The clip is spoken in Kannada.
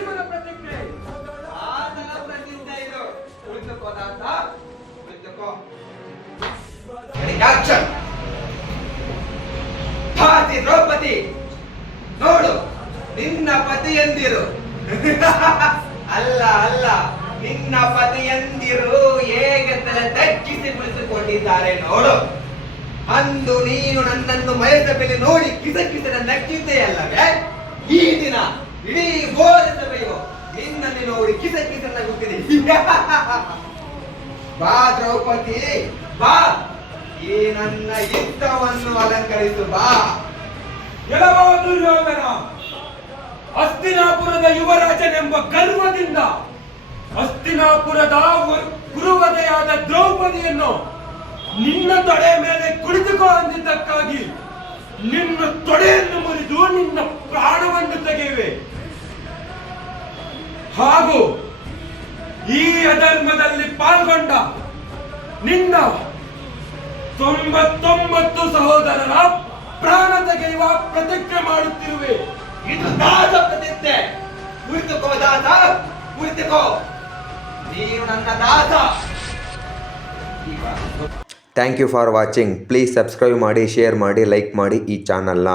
ಭೀಮನ ಪ್ರತಿಜ್ಞೆ. ಆತನ ಪ್ರತಿಜ್ಞೆ ಇದು. ಕುಳಿತುಕೋ ದಾಸ, ಕುಳಿತುಕೋ. ಆಕ್ಷನ್. ಭಾತಿ ದ್ರೌಪದಿ, ನೋಡು ನಿನ್ನ ಪತಿಯಂದಿರು ಅಲ್ಲ ಅಲ್ಲ ನಿನ್ನ ಪತಿಯಂದಿರು ಹೇಗೆ ತಲೆ ತಗ್ಗಿಸಿ ಕುಳಿತುಕೊಂಡಿದ್ದಾರೆ ನೋಡು. ಅಂದು ನೀನು ನನ್ನನ್ನು ಮಯಸಭೆಯಲ್ಲಿ ನೋಡಿ ಕಿಸಕಿಸದ ನಕ್ಕಿದ್ದೆಯಲ್ಲವೇ? ಈ ದಿನ ಇಡೀ ಘೋರ ಸಭೆಯು ನಿನ್ನಲ್ಲಿ ನೋಡಿ ಕಿಸಕಿಸ ನಗುತ್ತಿದೆ. ಬಾ ದ್ರೌಪದಿ ಬಾ, ಈ ನನ್ನ ಯುದ್ಧವನ್ನು ಅಲಂಕರಿಸು ಬಾ. ಎಲವ ದುರ್ಯೋಧನ, ಹಸ್ತಿನಾಪುರದ ಯುವರಾಜನೆಂಬ ಗರ್ವದಿಂದ ಹಸ್ತಿನಾಪುರದ ಗುರುವದೆಯಾದ ದ್ರೌಪದಿಯನ್ನು ನಿನ್ನ ತೊಡೆ ಮೇಲೆ ಕುಳಿತುಕೋ ಅಂದಿದ್ದಕ್ಕಾಗಿ ನಿನ್ನ ತೊಡೆಯನ್ನು ಮುರಿದು ನಿನ್ನ ಪ್ರಾಣವನ್ನು ತೆಗೆಯುವೆ. ಹಾಗೂ ಈ ಅಧರ್ಮದಲ್ಲಿ ಪಾಲ್ಗೊಂಡ ನಿನ್ನ 99 ಸಹೋದರರ ಪ್ರಾಣ ತೆಗೆಯುವ ಪ್ರತಿಜ್ಞೆ ಮಾಡುತ್ತಿರುವೆ. ಇದು ದಾಸ ಪ್ರತಿಜ್ಞೆ. ಕುಳಿತುಕೋ ದಾಸ, ಕುಳಿತುಕೋ. ನೀನು ನನ್ನ ದಾಸ. Thank you for watching. Please subscribe ಮಾಡಿ, ಶೇರ್ ಮಾಡಿ, ಲೈಕ್ ಮಾಡಿ ಈ ಚಾನಲ್ನ.